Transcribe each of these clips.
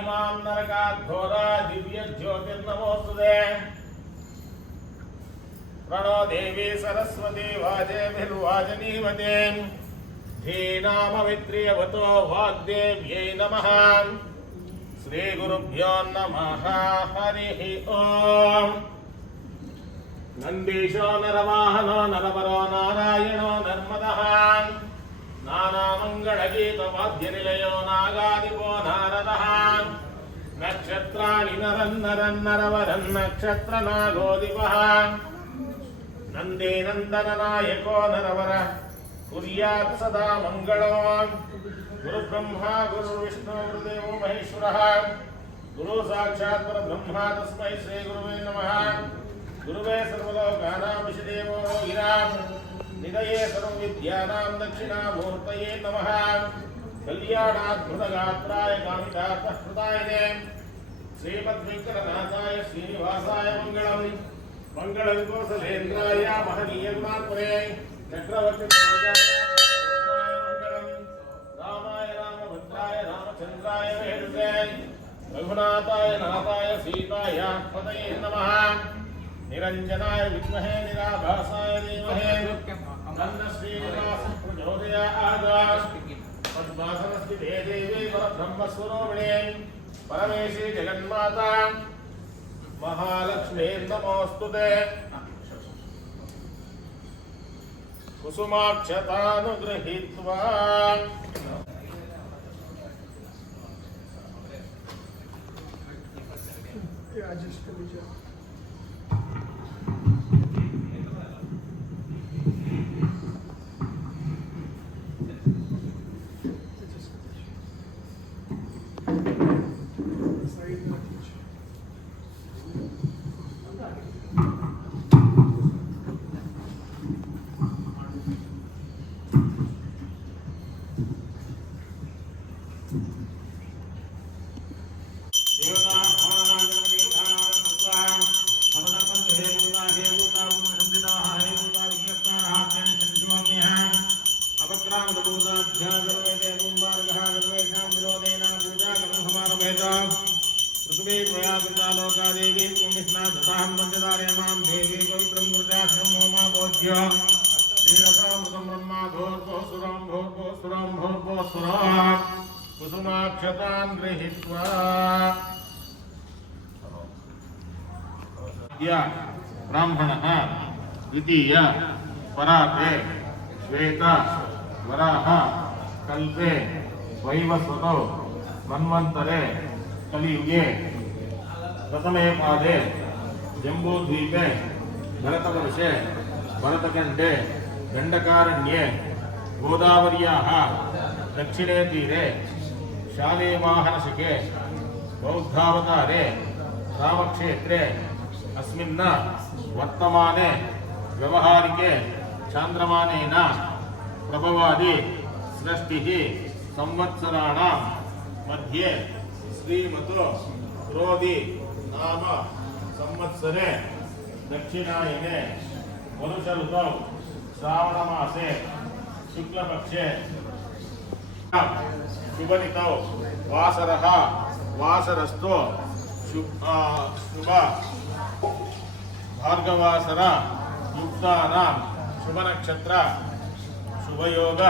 इमां नरकाद्घोरा दिव्यज्योतिर्नमोऽस्तुते प्रणो देवी सरस्वती वाजेभिर्वाजनीवते धीनामवित्र्यवतो वाग्देव्यै नमः। श्रीगुरुभ्यो नमः। हरिः ओम्। नन्दीशो नरवाहनो नरवरो नारायणो नर्मदः नानामङ्गलगीतवाद्यनिलयो नागादिपो नारदः नक्षत्राणि नरन्नरवरन्नक्षत्रनागोदिपः नन्दीनन्दननायको नरवर कुर्यात् सदा मङ्गलम्। गुरुब्रह्मा गुरुर्विष्णु गुरुदेवो महेश्वरः गुरु साक्षात् परब्रह्म तस्मै श्रीगुरुवे नमः। गुरुवे सर्वलोकानां विषदेवो गिरां निधये सर्वविद्यानां दक्षिणामूर्तये नमः। कल्याणाद्भुतगात्राय कामितार्थप्रदायिने श्रीमद्वेङ्कटनाथाय श्रीनिवासाय मङ्गलम्। मङ्गलविकोसलेन्द्राय महनीयगुणात्मने चक्रवर्ती मङ्गलम्। रामाय रामभद्राय रामचन्द्राय वेदसे रघुनाथाय नाथाय सीताय पतये नमः। निरंजनाय विद्महे निराभासाय धीमहि तन्नः श्रीनिवासः प्रचोदयात्। पद्मासनस्थिते देवी परब्रह्मस्वरूपिणे परमेश्वरी जगन्माता महालक्ष्मीर्नमोऽस्तुते। कुसुमाक्षतानुगृहीत्वा कुसुमाक्षतान् गृहीत्वा ब्राह्मणः द्वितीय पराते श्वेत वराह कल्पे वैवस्वतो मन्वन्तरे कलियुगे प्रथमे पादे जम्बूद्वीपे भरतवर्षे भरतखण्डे दण्डकारण्ये गोदावर्याः दक्षिणे तीरे शालेवाहनशिखे बौद्धावतारे रामक्षेत्रे अस्मिन् वर्तमाने व्यवहारिके चान्द्रमानेन प्रभवादि सृष्टिः संवत्सराणां मध्ये श्रीमतो क्रोधि नाम संवत्सरे दक्षिणायने वरुषऋतौ श्रावणमासे शुक्लपक्षे शुभनितौ वासरः वासरस्तु शुभ भार्गवासर युक्तानां शुभनक्षत्र शुभयोग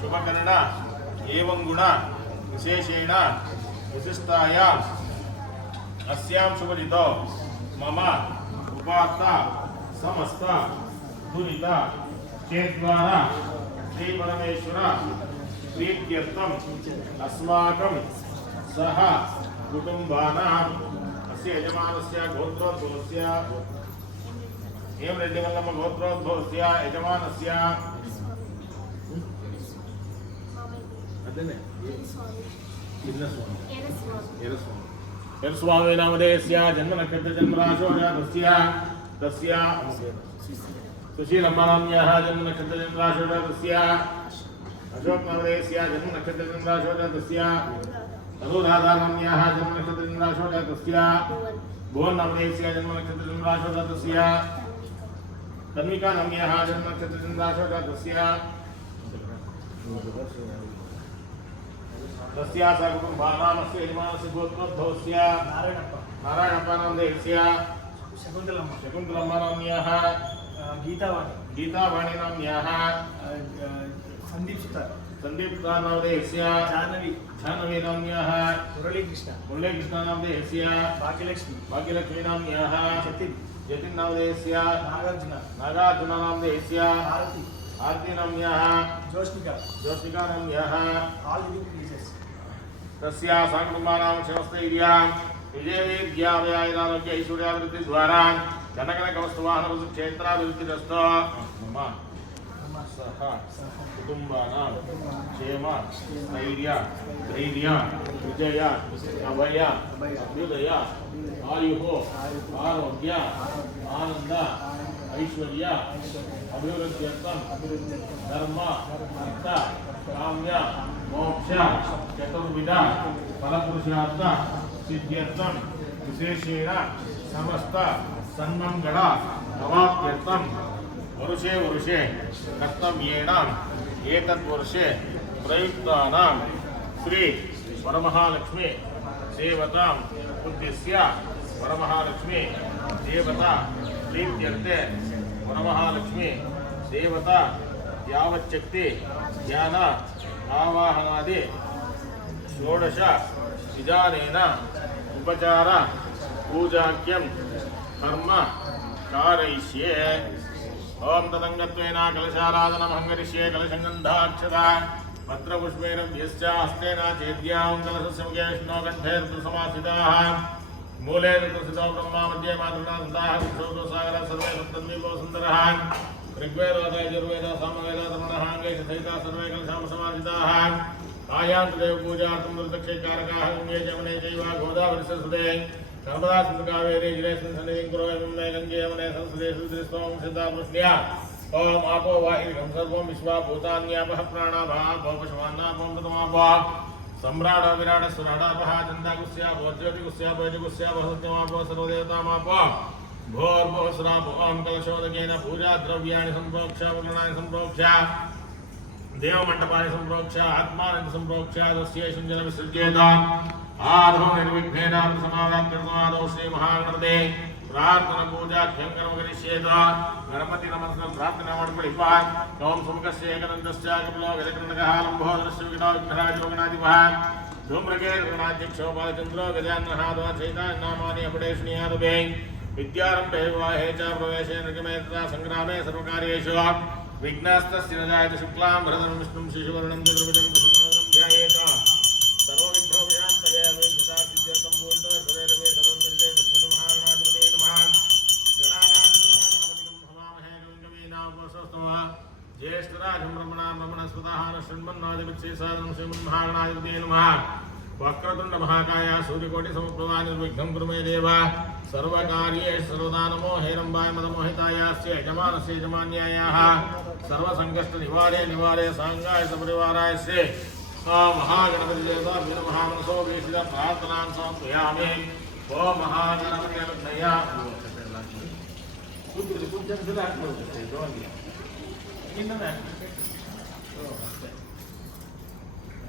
शुभकर्ण एवं गुण विशेषेण विशिष्टायाम् अस्यां शुभनितौ मम उपात्ता समस्त दुरित चेद्वारा श्री परमेश्वर प्रीत्यर्थम अस्माकं सह कुटुंबानाम् अस्य यजमानस्य गोत्रोद्भवस्य एवं रेड्डिमल्लम्म गोत्रोद्भवस्य यजमानस्य स्वामी नामधेयस्य जन्मनक्षत्र जन्मराशो जातस्य तस्य सुशीलम्मानाम्याः जन्मनक्षत्र जन्मराशो जातस्य अशोक नामधेयस्य जन्मनक्षत्र जन्मराशो जातस्य अनुराधानाम्याः जन्मनक्षत्र जन्मराशो जातस्य भुवन नामधेयस्य जन्मनक्षत्र जन्मराशो जातस्य तन्विका नाम्याः जन्मनक्षत्र जन्मराशो जातस्य तस्या सकुटुम्बानामस्य यजमानस्य गोत्रोद्भवस्य नारायणप्पनामधेयस्य शकुन्तलम्मानाम्न्याः गीतावाणी नाम्न्याः संदीप नामधेयस्य जाह्नवी नाम्न्याः मुरलीकृष्ण नामधेयस्य भाग्यलक्ष्मी नाम्न्याः जतिन नामधेयस्य नागार्जुन नामधेयस्य आरती नाम्न्याः जोष्निका नाम्न्याः तस्या साकुटुम्बानां क्षमस्थैर्यां विजयवीर्यावयायनारोग्य ऐश्वर्याभिवृद्धिद्वारा जनकनकवस्तुवाहनवसुक्षेत्राभिवृद्धिरस्तु मम सह कुटुम्बानां क्षेम स्थैर्य धैर्य विजय अभय अभ्युदय आयुः आरोग्य आनंद ऐश्वर्य अभिवृद्ध्यर्थं धर्म अर्थ काम्य मोक्ष चतुर्विध फलपुरुषार्थ सिद्ध्यर्थं विशेषेण समस्त सन्मंगल अवाप्त्यर्थं वर्षे वर्षे कर्तव्येन एतद्वर्षे प्रयुक्तानां श्री वरमहालक्ष्मी देवतां उद्देश्य वरमहालक्ष्मी देवता प्रीत्यर्थे वरमहालक्ष्मी देवता यावच्छक्ति ज्ञान आवाहनादि षोडश विधानेन उपचार पूजाख्यं कर्म कारयिष्ये। ओम तदंगत्वेन कलशाराधनमहं करिष्ये। कलशगन्धाक्षता पत्रपुष्पेण हस्तेन चेद्यां कलशस्य मुखे विष्णो कण्ठे ऋतुसमासिताः मूले ऋतुसितो ब्रह्मा मध्ये मातृणा सन्ताः विश्वतो सागरः सर्वे सप्तद्वीपो सुन्दरः ऋग्वेदोदय यजुर्वेद सामवेद तरुणः अङ्गैः सहिताः सर्वे कलशां समासिताः आयान्तदेव पूजार्थं वृतक्षैकारकाः गङ्गे जमुने चैव गोदावरीसरस्वते नर्मदा सिन्धुकावेरी जलेऽस्मिन् सन्निधिं कुरु एवं मे गङ्गे यमुने सरस्वती सुधृष्टं सिद्धापुष्ण्या ओम आपो वायुं सर्वं विश्वा भूतान्यापः प्राणापः पशुमान्नापं प्रथमापः सम्राट विराट सुराडापः चन्दाकुस्या भोज्योतिकुस्या भोजकुस्या सत्यमापः सर्वदेवतामापः भोर्भुवस्राप ओम कलशोदकेन पूजाद्रव्याणि सम्प्रोक्ष्य उपकरणानि सम्प्रोक्ष्य देवमण्डपानि सम्प्रोक्ष्य आत्मानन्द सम्प्रोक्ष्य तस्यैषं जलविसृज्येत आर्भं निर्विघ्नेन समादात्यर्थमादौ श्रीमहागणपते प्रार्थना पूजा ख्यं कर्म करिष्येत गणपति नमस्कार प्रार्थना मणिपा ओम सुमुखस्य एकदन्तस्य कपिलो गजकर्णकः लम्बोदरस्य विघ्नराजो गणाधिपः धूम्रके गणाध्यक्षो बालचन्द्रो गजाननः चैतन्यनामानि अपडेशनीयादुभे विद्यारम्भे विवाहे च प्रवेशे नृगमे तथा सङ्ग्रामे सर्वकार्येषु विघ्नस्तस्य न जायते शुक्लां भरदं विष्णुं शिशुवर्णं चतुर्भुजं प्रसन्नवदनं ध्यायेत सर्वविघ्नोपशान्तये वेङ्कटाद्रित्यर्थं पूजितो सुरेरवे सर्वं दर्शये तस्मै महागणाधिपते नमः गणानां गणपतिं हवामहे कविकवीनामुपमश्रवस्तमः ज्येष्ठराजं ब्रह्मणस्पतः नृण्वन्नादिपित्सेसादनं श्रीमन्महागणाधिपते नमः वक्रतुण्ड महाकाय सूर्यकोटि समप्रभा निर्विघ्नं कुरु मे देव सर्वकार्येषु सर्वदा नमो हेरम्बाय मदमोहितायास्य यजमानस्य यजमान्यायाः सर्वसङ्कष्टनिवारे निवारे साङ्गाय सपरिवाराय से महागणपति देवता वीरमहामनसो वीक्षित प्रार्थनां समर्पयामि। ओ महागणपति अनुज्ञया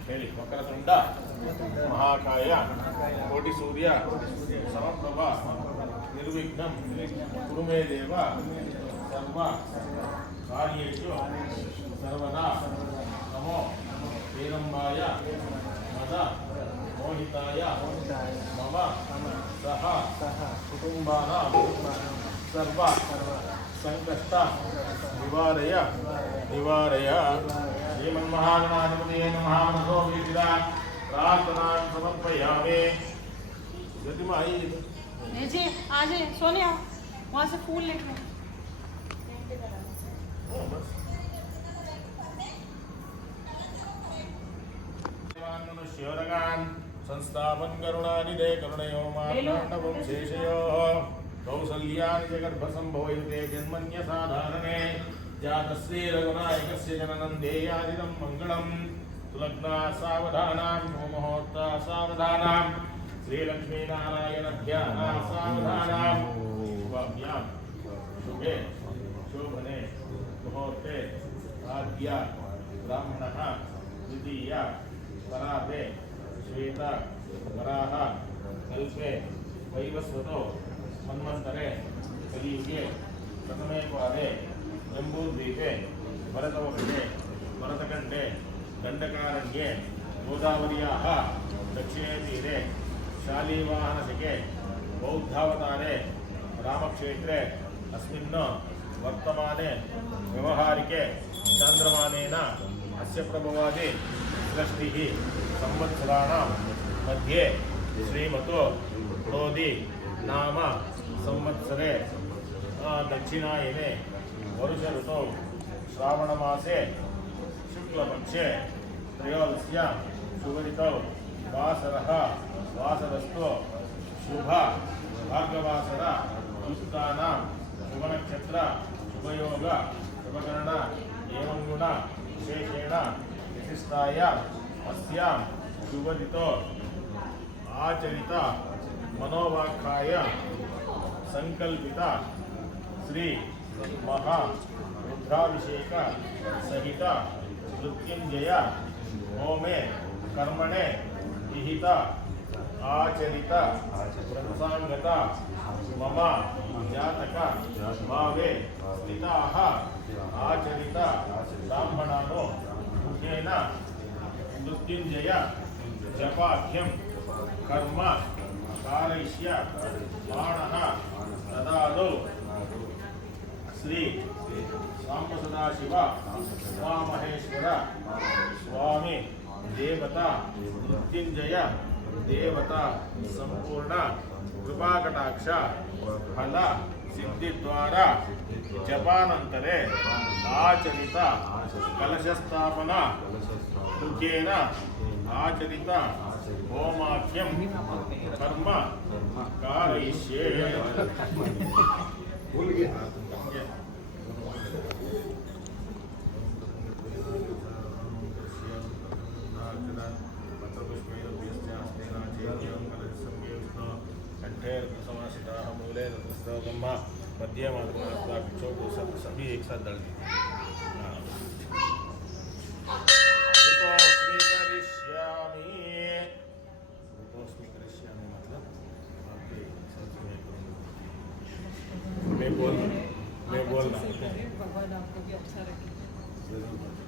ಹೇಳಿ ವಕ್ರತುಂಡ ಮಹಾಕಾಯ ಕೋಟಿ ಸೂರ್ಯ ಸಮಪ್ರಭ ನಿರ್ವಿಘ್ನಂ ಕುರು ಮೇ ದೇವ ಸರ್ವ ಕಾರ್ಯೇಷು ಸರ್ವದಾ ನಮೋ ಹೇರಂಬಾಯ ಮದ ಮೋಹಿತಾಯ ಮಮ ಸಹ ಕುಟುಂಬಾನಾಂ ಸರ್ವ ಸಂಕಷ್ಟ ನಿವಾರಯ ನಿವಾರಯ। श्रीमन्महागणाधिपतये नमः मनसो वीक्षित प्रार्थनां समर्पयामि। ज्योतिमा आई जी आ जाए सोनिया वहाँ से फूल लेके मनुष्योरगान् संस्थापन करुणानिधे करुणयो मार्ताण्डवं शेषयोः कौसल्यानि जगर्भसम्भवयुते जन्मन्यसाधारणे जातस्य रघुनायकस्य जननं देयादिदं मङ्गलं सुलग्ना सावधानां मुहूर्ता सावधानां श्रीलक्ष्मीनारायणध्याना सावधानां शुभाभ्यां शुभे शोभने मुहूर्ते आद्या ब्राह्मणः द्वितीया पराते श्वेत वराह कल्पे वैवस्वतो मन्वन्तरे कलियुगे प्रथमे पादे जम्बूद्वीपे भरतवर्षे भरतखण्डे दण्डकारण्ये गोदावर्याः दक्षिणे तीरे शालीवाहनशिखे बौद्धावतारे रामक्षेत्रे अस्मिन् वर्तमाने व्यवहारिके चान्द्रमानेन अस्य प्रभवादि दृष्टिः संवत्सराणां मध्ये श्रीमतो क्रोधि नाम संवत्सरे दक्षिणायने वरुष ऋतौ श्रावणमासे शुक्लपक्षे त्रयोदश्या शुभऋतौ वासरः वासरस्तु शुभ भार्गवासर युक्तानां शुभनक्षत्र शुभयोग शुभकरण एवं गुण विशेषेण विशिष्टायां अस्यां शुभऋतो आचरित मनोवाक्काय संकल्पित श्री महा रुद्राभिषेक सहित मृत्युंजय होमे कर्मणे विहित आचरित प्रसंगत मम जातक भावे स्थिताः आचरित ब्राह्मणानो मुखेन मृत्युंजय जपाख्यं कर्म कारयिष्य बाणः ददादौ श्री साम्बसदाशिव उमामहेश्वर स्वामी देवता मृत्युंजय देवता संपूर्ण कृपाकटाक्ष फल सिद्धि द्वारा जपानंतरे आचरित कलशस्थापना मुखेन आचरित होमाख्यं कर्म कारयिष्ये मूले मध्य सभी एक साथ दल मतलब मैं बोलना भगवान आपको भी अच्छा रखे।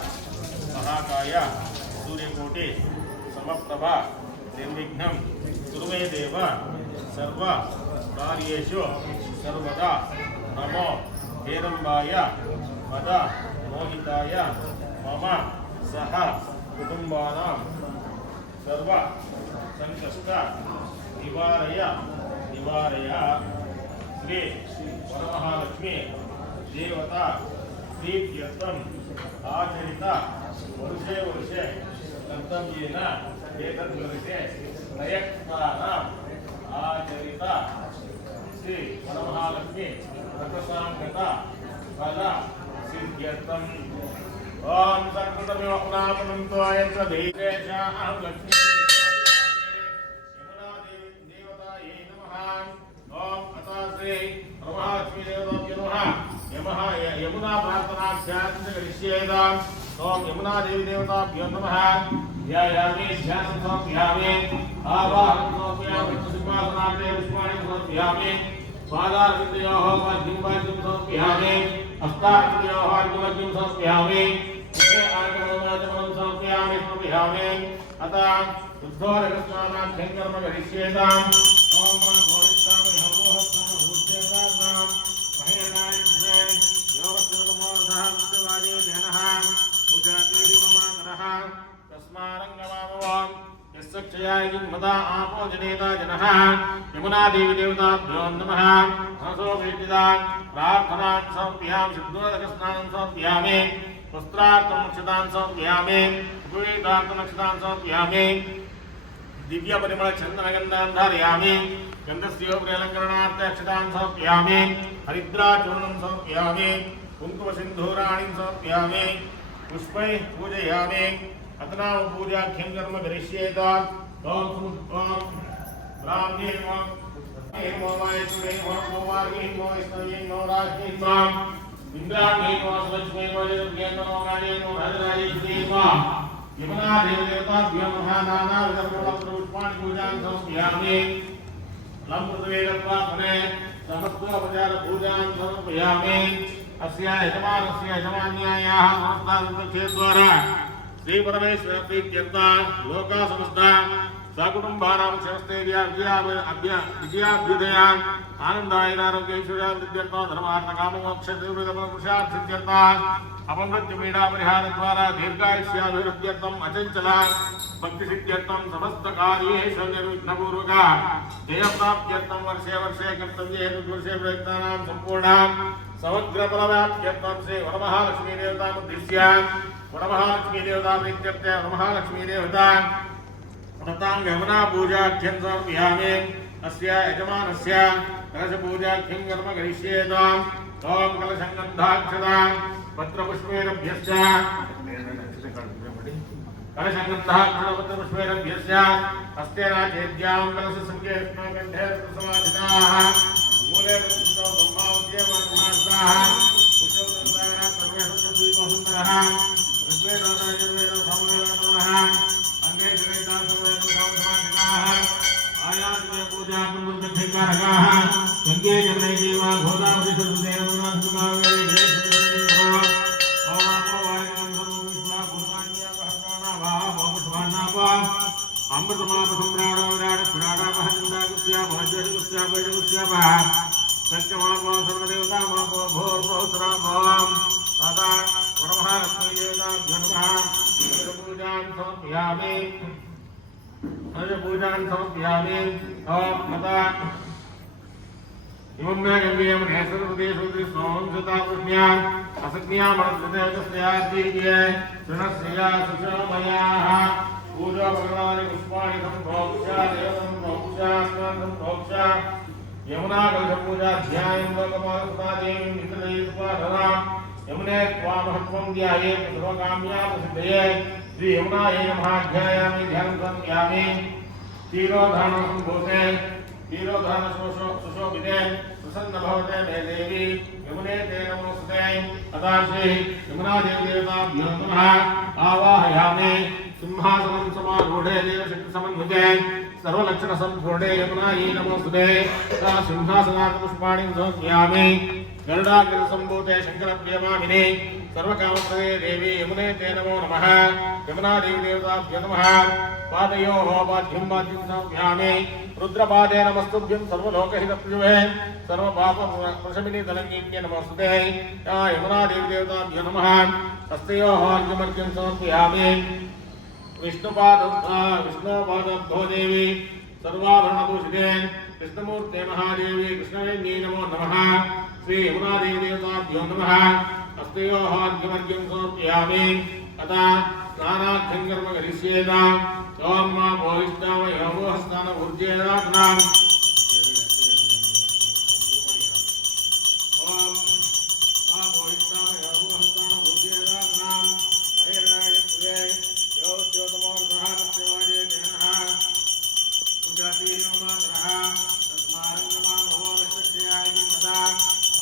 महाकाय सूर्यकोटि समप्रभा निर्विघ्नं कुरु मे देव सर्व कार्येषु सर्वदा नमो हेरम्बाय मद मोहिताय मम सह कुटुम्बानां सर्व संकष्ट निवारय श्री वरमहालक्ष्मी देवता प्रीत्यर्थम् आचरित वर्षे वर्षे कर्तव्येन एतद्वर्षे प्रयत्नानाम् आचरित श्री वरमहालक्ष्मी व्रतसाङ्गत फल सिद्ध्यर्थम् ओम सर्वतमेव पुनापनन्तो आयत्र देवेशाः लक्ष्मी यमुना देवतायै नमः ओम अथा श्री वरमहालक्ष्मी देवताभ्यो नमः यमुना प्रार्थनाभ्यां करिष्येदाम् ओम यमुना देवी देवताभ्यो नमः ध्यायामि ध्यानं समर्पयामि आवाहनं समर्पयामि सिंहासनाग्रे पुष्पाणि समर्पयामि पादारविन्दयोः वाद्यं समर्पयामि हस्तारविन्दयोः अर्घ्यं समर्पयामि मुखे आगमनं समर्पयामि अतः शुद्धोदकस्नानाभ्यं कर्म करिष्येदाम् ओम घोरिष्यामि हवोहस्ताम भूतेदानां महेनायज्ञं योगस्वतमोर्धः मुक्तवादे ध्यानः उजातेरि ममानरः तस्मारङ्गमामवां यस्य क्षयाय मदा आपो जनेता जनः यमुना देवी देवताभ्यो नमः हंसो वेदिदान् प्रार्थनां समर्पयामि शुद्धोदकस्नानं समर्पयामि वस्त्रार्थं नक्षतां समर्पयामि उपवेदार्थं नक्षतां समर्पयामि दिव्य परिमल चंदन गंधान् धारयामि गन्धस्योपरि अलङ्करणार्थे अक्षतान् समर्पयामि हरिद्राचूर्णं समर्पयामि कुङ्कुमसिन्धूराणि समर्पयामि पुष्पैः पूजयामि अतनाव पूजाख्यं कर्म करिष्येत ओम ब्राह्मणे नमः नमो वायुने नमो मार्गे नमो स्तवे नमो राजे नमः इंद्राणे नमो लक्ष्मी नमो देव्ये नमो गाणे नमो राजराजेश्वरी नमः यमुना देवदेवताभ्यो नमः नाना विधपुष्पाणि पूजां समर्पयामि लम्पृथ्वे दत्त्वात्मने समस्तोपचार पूजां समर्पयामि अस्य यजमानस्य यजमान्यायाः नमस्तारद्वारा श्री परमेश्वर प्रीत्यर्था लोका समस्ता सकुटुंबानां समस्ते विजयाभ्युदया आनन्दायरारोग्यैश्वर्याभिवृद्ध्यर्थं धर्मार्थकाममोक्षपुरुषार्थित्यर्थं अपमृत्युपीडापरिहारद्वारा दीर्घायुष्याभिवृद्ध्यर्थम् अचञ्चला भक्तिसिद्ध्यर्थं समस्तकार्येषु निर्विघ्नपूर्वका जयप्राप्त्यर्थं वर्षे वर्षे कर्तव्ये हेतुवर्षे प्रयत्नानां सम्पूर्णां समग्रफलव्याप्त्यर्थं श्री वरमहालक्ष्मी देवतामुद्दिश्य वरमहालक्ष्मी देवता प्रीत्यर्थे वरमहालक्ष्मी देवता व्रतांग यमुना पूजाख्यं समर्पयामि अस्य यजमानस्य कलशपूजाख्यं कर्म करिष्येत ओम कलशगन्धाक्षतां पत्रपुष्पेरभ्यश्च कलशगन्धाक्षतपत्रपुष्पेरभ्यश्च हस्तेन चेद्यां कलशसङ्केतः कण्ठे समाधिताः मूले ब्रह्मावद्यमानमास्ताः पुष्पदन्ताः सर्वेषु द्वीपसुन्दरः ऋग्वेदोदयजुर्वेदो सामवेदोनः अंगे जगैताः सर्वेषु समाधिताः आयातिमे पूजा कुन्दुर्दक्षिकारकाः गङ्गे जमने जीवा गोदावरी सरस्वतीर्वणा सुमावे जयसुन्दरी ओम अप्रोवायनं सर्वविश्वा भूतान्यापहकाना भावपुष्पान्नापा अमृतमापसम्राणो विराट पुराणा महचन्द्रा गुस्या महजरि गुस्या वैर गुस्या भा सत्यमापो सर्वदेवता मापो भोर्भोसरा भवाम तथा वरमहालक्ष्मी देवताभ्यो नमः पूजां समर्पयामि पूजां समर्पयामि ओम तथा इमं मे गङ्गेयं नेसर्वदेशोदि सोमसुता पुण्या असज्ञा मनस्पतेजस्यादीर्ये तृणस्या सुषमयाः पूजा भगवानि पुष्पाणि सम्भोक्ष्य देवं भोक्ष्य स्नानं भोक्ष्य यमुना कलशपूजाध्यायं लोकमानसुतादेवीं नित्यदेवोपासनां यमुने त्वामहत्वं ध्यायेत् सर्वकाम्यार्थसिद्धये श्री यमुनायै नमः ध्यायामि ध्यानं समर्पयामि क्षीरोधानसम्भूते क्षीरोधानशोषोभिते प्रसन्न भवते मे देवी यमुने ते नमोस्तुते अतः श्री यमुनादेवदेवताभ्यो नमः आवाहयामि सिंहासनं समारूढे देवशक्तिसमन्विते सर्वलक्षणसम्पूर्णे यमुनायै नमोस्तुते सा सिंहासनात् पुष्पाणि समर्पयामि गरुडाग्रसम्भूते शङ्करप्रियमामिने सर्वकामप्रदे देवी यमुने ते नमो नमः यमुनादेवदेवताभ्यो नमः पादयोः पाद्यं पाद्यं समर्पयामि रुद्रपादे नमस्तुभ्यं सर्वलोकहितप्रिये सर्वपापप्रशमिनी तलङ्गीज्ञे नमोस्तुते या यमुनादेवदेवताभ्यो नमः हस्तयोः अर्घ्यमर्घ्यं समर्पयामि विष्णुपादभ्यो देवी सर्वाभरणभूषिते कृष्णमूर्ते महादेवी कृष्णवेण्ये नमो नमः श्री यमुनादेवदेवताभ्यो नमः हस्तयोः अर्घ्यमर्घ्यं समर्पयामि अतः स्नानार्थं कर्म करिष्येत ओम मा भोष्टावयो हस्तानभुर्जेनाग्नाम् ओम मा भोष्टावयो हस्तानभुर्जेनाग्नाम् महेरणायत्वे यो ज्योतमो सहस्रवाजे देनः पूजाति नमः तस्मारङ्गमामहो वक्षयाय नमः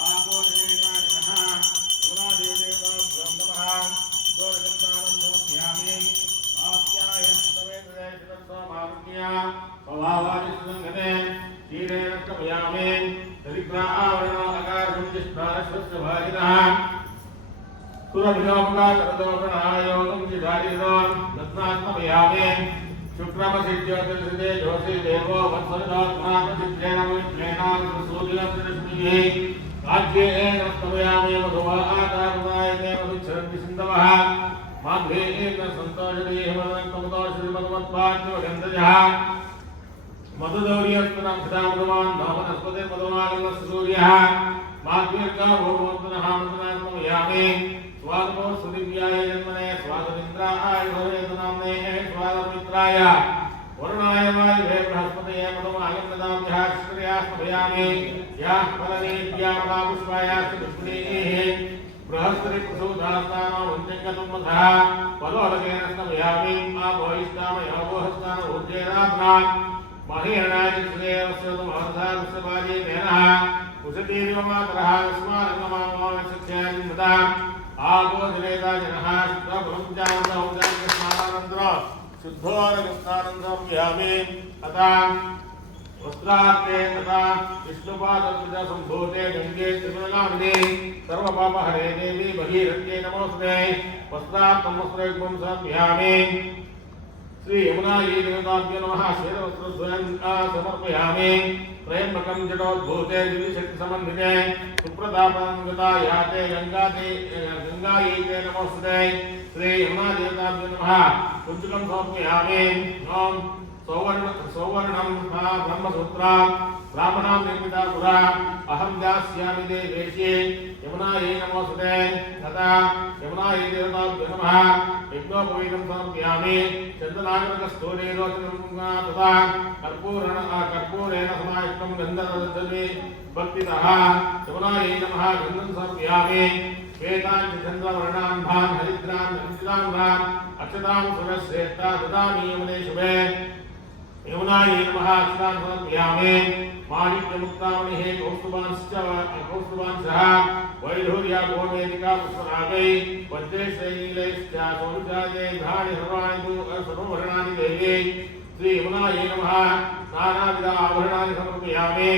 आपोजनेता जनः यमुनादेवदेवताभ्यो नमः दोषस्नानं समर्पयामि आप्याय सवेदयजनस्वभावज्ञा स्वभावादिसङ्गते क्षीरे रक्तपयामि दरिद्रा आवरणो अकारं जिष्णाश्वस्य भाजिनः सुरभिलोकनायोगं जिधारितो रत्नात्मपयामि शुक्रमसिद्ध्योतिर्हृदे जोषि देवो वत्सरदात्मात्मचित्रेण वित्रेणां सूर्यरश्मिः राज्ये नस्तमयामि मधुवा आकारुणायते मधुच्छरन्ति सिन्धवः माध्वे सन्तोषदे हेमन्तमुदोषिमधुमत्पाद्योगन्धजः मधुदौर्यस्तनं सिदामधुमान् धामनस्पते मधुमागमसूर्यः माध्वीर्गाभोमोत्तनः मन्त्रनात्मयामि स्वागमो सुदिव्याय जन्मने स्वागमिन्द्राय भवेतनाम्ने स्वागमित्राय वरुणाय वायुवे बृहस्पतये मधुमागमदाभ्यः श्रियास्मभयामि याः फलनेभ्याः पुष्पायास्तु पुष्पिणीः बृहस्पति प्रसूदास्तानो वञ्चङ्गतुम्बधः पदोदकेन स्नपयामि आभोयिष्ठामयोगोहस्तान ऊर्जेनात्मान् महेरणायश्रेयस्योतमहर्षादस्यपादे मेनः कुशतीरिवमातरः अस्मारङ्गमामोक्षस्यादिमता आगोदिनेता जनः शुद्धपुरुञ्जानन्दौजानन्दस्नानानन्दर शुद्धोरगस्नानन्दं तथा वस्त्रार्थे तथा विष्णुपादपूजा संभूते गंगे त्रिपुरगामिने सर्वपापहरे देवी भगीरथ्ये नमोऽस्ते वस्त्रार्थं वस्त्रयुग्मं समर्पयामि श्री यमुनायै देवताभ्यो नमः श्वेतवस्त्रद्वयं समर्पयामि त्र्यम्बकं जटोद्भूते दिव्यशक्तिसमन्विते सुप्रतापङ्गता याते गंगायै ते नमोऽस्ते श्री यमुनादेवताभ्यो नमः कुञ्जुकं समर्पयामि ओम सौवर्णं ब्रह्मसूत्रा ब्राह्मणां निर्मिता पुरा अहं दास्यामि देवेशे यमुनायै नमोऽस्ते तथा यमुनायै देवताभ्यो नमः यज्ञोपवीतं समर्पयामि चन्दनागरकस्तूरीरोचनं तथा कर्पूरेण समायुक्तं गन्धर्वदर्शने भक्तितः यमुनायै नमः गन्धं समर्पयामि श्वेताञ्चन्द्रवर्णान्भान् हरिद्रान् रञ्जिताम्रान् अक्षतां सुरश्रेष्ठा ददामि यमुने शुभे यमुनायै नमः अक्षतान् समर्पयामि माणिक्यमुक्तामणिः कौस्तुभांशः वैढूर्या गोमेदिका पुष्परागै वज्रेशैलैश्च सौजायै घ्राणि सर्ववर्णानि देवी श्री यमुनायै नमः नानाविध आभरणानि समर्पयामि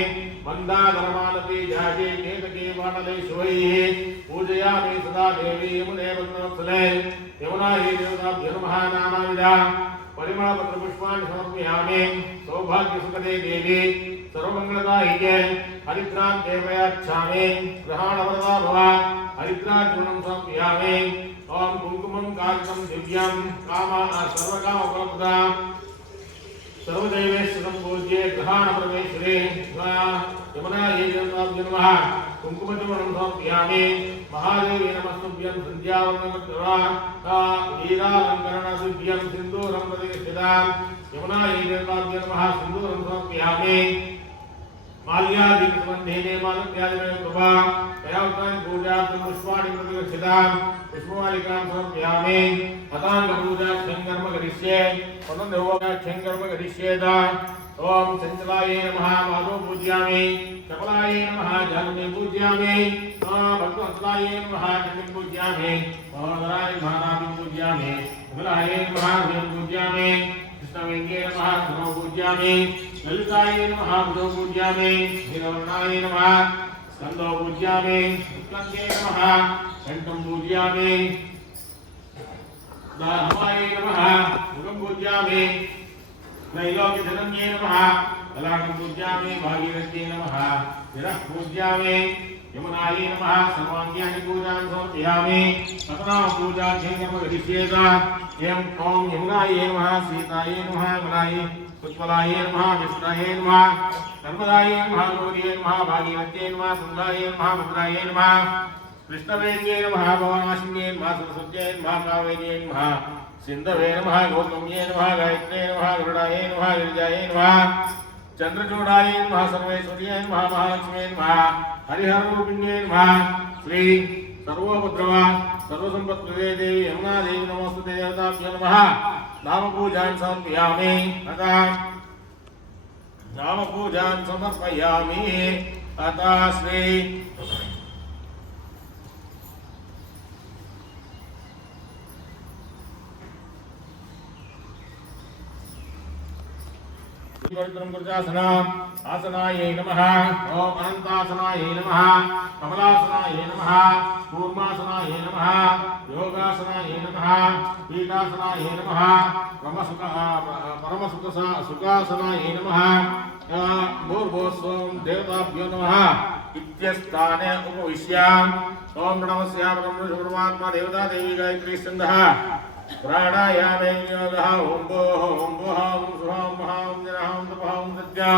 मन्दाधरमालती जाये केतके वाटले शुभैः पूजयामि सदा देवी यमुने भद्रवत्सले यमुनायै देवताभ्यो नमः नानाविध परिमलपत्रपुष्पाणि समर्पयामि सौभाग्यसुखदे देवी सर्वमङ्गलदायिके हरिद्रां देवयाच्छामि ग्रहाणवरदा भव हरिद्राचूर्णं समर्पयामि ॐ कुङ्कुमं कालिकं दिव्यं सर्वकामफलप्रदा सर्वदैवेश्वरं पूज्ये ग्रहाणपरमेश्वरे यमुनायै देवताभ्यो नमः कुङ्कुमचूर्णं समर्पयामि महादेवी नमस्तुभ्यं सन्ध्यावन्दनवीरालङ्करणदिव्यं सिन्दूरं प्रतिष्ठितां यमुनायै देवताभ्यो नमः सिन्दूरं समर्पयामि माल्यादिसंबन्धेने मालत्यादिमेव कृपा तया पूजार्थं पुष्पाणि प्रतिष्ठितां पुष्पमालिकां समर्पयामि पताङ्गपूजाख्यं कर्म करिष्ये पतङ्गपूजाख्यं कर्म करिष्येत ओम चञ्चलायै नमः माधव पूजयामि चपलायै नमः जानुमे पूजयामि भक्तवत्सलायै नमः चण्डीं पूजयामि महोदराय नमः नाभिं पूजयामि विमलायै नमः हृदयं पूजयामि कृष्णवेङ्गे नमः धनौ पूजयामि ललितायै नमः बुधौ पूजयामि नीलवर्णाय नमः स्कन्दौ पूजयामि उत्कण्ठे नमः कण्ठं पूजयामि दाहवायै नमः मुखं पूजयामि त्रैलोक्यधनन्ये नमः ललाटं पूजयामि भागीरथ्ये नमः शिरः पूजयामि यमुनायै नमः सर्वाङ्ग्यानि पूजां समर्पयामि पतनापूजाख्यं कर्म करिष्येत एवं ॐ यमुनायै नमः सीतायै नमः कमलायै पुष्पलायै नमः विष्णायै नमः नर्मदायै नमः गौर्यै नमः भागीरथ्यै नमः सुन्दायै नमः भद्रायै नमः कृष्णवेङ्गे नमः भवनाशिन्ये नमः सरस्वत्यै नमः कावेर्यै नमः सिन्धवे नमः गौतम्ये नमः गायत्र्यै नमः गरुडायै नमः गिरिजायै नमः चन्द्रचूडायै नमः सर्वेश्वर्यै नमः महालक्ष्म्यै नमः हरिहररूपिण्यै नमः श्री सर्वोपद्रव सर्वसम्पत्प्रदे देवी यमुनादेवी नमोस्तुते देवताभ्यो नमः नामपूजां समर्पयामि तथा नामपूजां समर्पयामि तथा श्री आसनायै नमः ओम अनंतासनायै नमः कमलासनायै नमः कूर्मासनायै नमः योगासनायै नमः पीठासनायै नमः परमसुखासनायै नमः भूर्भुवस्सुं देवताभ्यो नमः इत्यस्थाने उपविश्य ओम नमस्या परमशुभ्रमात्मा देवता देवी गायत्री छन्दः प्राणायामे योगः ओम भोः ओम भुवः ओम सुवः ओम महः ओम जनः ओम तपः ओम सत्या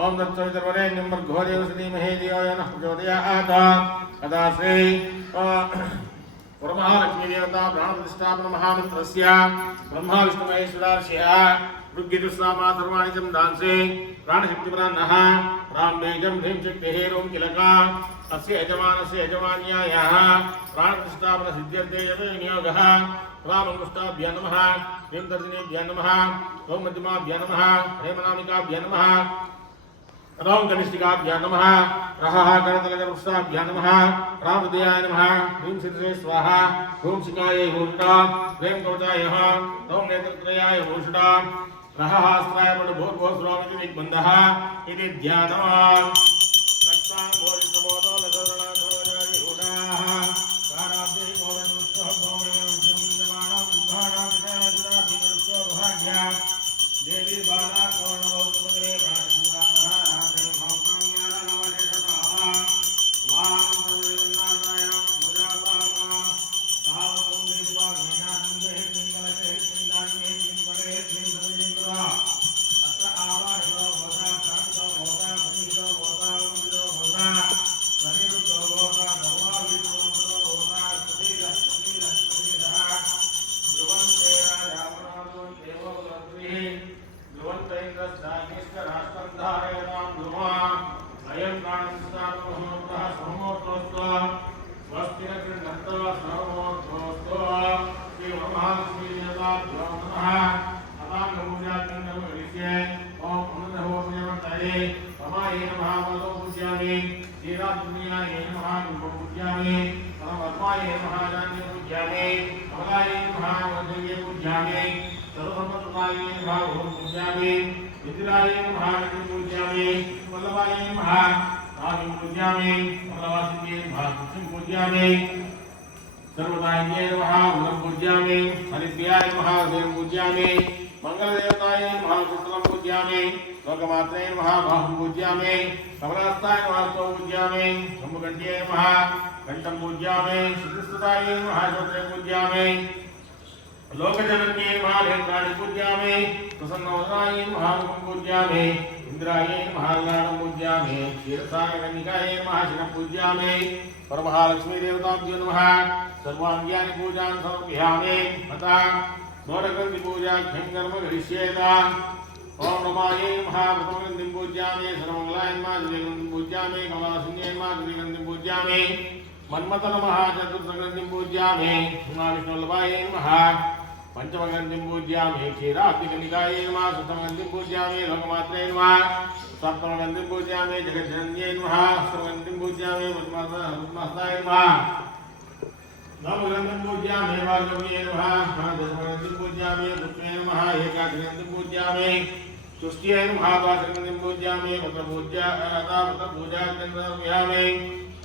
ओम तत्सवितुर्वरेण्यं भर्गो देवस्य धीमहि धियो यो नः प्रचोदयात् तदा श्री परमहालक्ष्मी देवता प्राणप्रतिष्ठापन महामन्त्रस्य ब्रह्मा विष्णु महेश्वरार्षः ऋग्यजुस्सामा सर्वाणि च दांसे प्राणशक्तिपरान्नः राम बीजं ह्रीं शक्तिः ॐ किलका अस्य यजमानस्य यजमान्यायाः प्राणप्रतिष्ठापन सिद्ध्यर्थे यतो नियोगः रामङ्गुष्टाभ्य नमः भीमदर्शिनेभ्य नमः ओं मध्यमाभ्य नमः हेमनामिकाभ्य नमः ओं कनिष्ठिकाभ्य नमः रहः करतलकरपुष्टाभ्य नमः रामहृदयाय नमः ह्रीं सिद्धे स्वाहा ओं शिखायै भूषिता ह्रीं कवचाय ओं नेत्रत्रयाय भूषिता रहः अस्त्राय पटभूर्भुवस्वामिति दिग्बन्धः इति ध्यानम् रक्तान् भोजितबोधो लसरणाधोजाय हूडाः काराब्धे भोजनमुत्सव भौमयमध्यमानां विद्वानां विषयवचिताभिमरुत्सव भाग्या देवी बाला कौर्णभौतमग्रे भागमुरामः रात्रिं भौतं ज्ञानमवशेषतः स्वां सर्वजगन्नाथाय पूजापामा तावतं देवा ज्ञानानं देहि पिङ्गलशे पिण्डान्ये पिङ्गले पिङ्गलेन्द्रा अत्र आवाहितो भवता शान्तो भवता पतितो भवता मुदितो भवता सनिरुद्धो भवता धर्मावितो भवता सुधीरः ध्रुवन्ते राजावनादो देवो लक्ष्मीः ध्रुवन्तैन्द्रस्याग्निश्च धारयतां ध्रुवा अयं प्राणस्तापमहोत्तः सोमोर्तोऽस्तु स्वस्ति न गृह्णन्तो सर्वोर्तोऽस्तु श्रीमहालक्ष्मीदेवताभ्यो नमः अतां पूजां नमस्ये ओं अमृतहोमयमन्तये ममाये नमः वदो पूज्यामि श्रीराजपुण्याये नमः नमो पूज्यामि परमपद्माये नमः जान्ये पूज्यामि कमलाये नमः वदये पूज्यामि सर्वसम्पत्प्रदाये नमः ओं पूज्यामि इंदिराये नमः लक्ष्मी पूज्यामि वल्लभाये नमः रामं पूज्यामि वल्लभासिन्ये नमः कृष्णं पूज्यामि सर्वदायिन्ये नमः गुणं पूज्यामि हरिप्रियाय नमः देवं पूज्यामि मंगलदेवताय नमः शुक्लं पूज्यामि लोकमात्रे नमः बाहुं पूज्यामि कमलास्ताय नमः स्तवं पूज्यामि शम्भुकण्ठ्ये नमः कण्ठं पूज्यामि श्रीकृष्णताय नमः श्रोत्रे पूज्यामि लोकजनन्ये नमः नेत्राणि पूज्यामि प्रसन्नवदनाय नमः मुखं पूज्यामि इंद्राय नमः लाडं पूज्यामि क्षीरसागरकन्निकाय नमः शिरं पूज्यामि परमहालक्ष्मीदेवताभ्यो नमः सर्वाङ्ग्यानि पूजां समर्पयामि तथा मोदकग्निपूजाख्यं कर्म करिष्येत ओं नमायै नमः प्रथमगन्धिं पूज्यामि सर्वमङ्गलाय नमः द्वितीयगन्धिं पूज्यामि कमलासिन्ये नमः तृतीयगन्धिं पूज्यामि मन्मथ नमः चतुर्थगन्धिं पूज्यामि उमाविष्णुवल्लभाय नमः पंचमगन्धिं पूज्यामि क्षीराब्धिकनिकाय नमः षष्ठमगन्धिं पूज्यामि लोकमात्रे नमः सप्तमगन्धिं पूज्यामि जगज्जनन्ये नमः अष्टमगन्धिं पूज्यामि पद्मासनाय नमः नवगन्धिं पूज्यामि भार्गव्ये नमः दशमगन्धिं पूज्यामि दुःखे नमः एकादशगन्धिं पूज्यामि तुष्ट्ये नमः द्वादशगन्धिं पूज्यामि पत्रपूजाख्यं समर्पयामि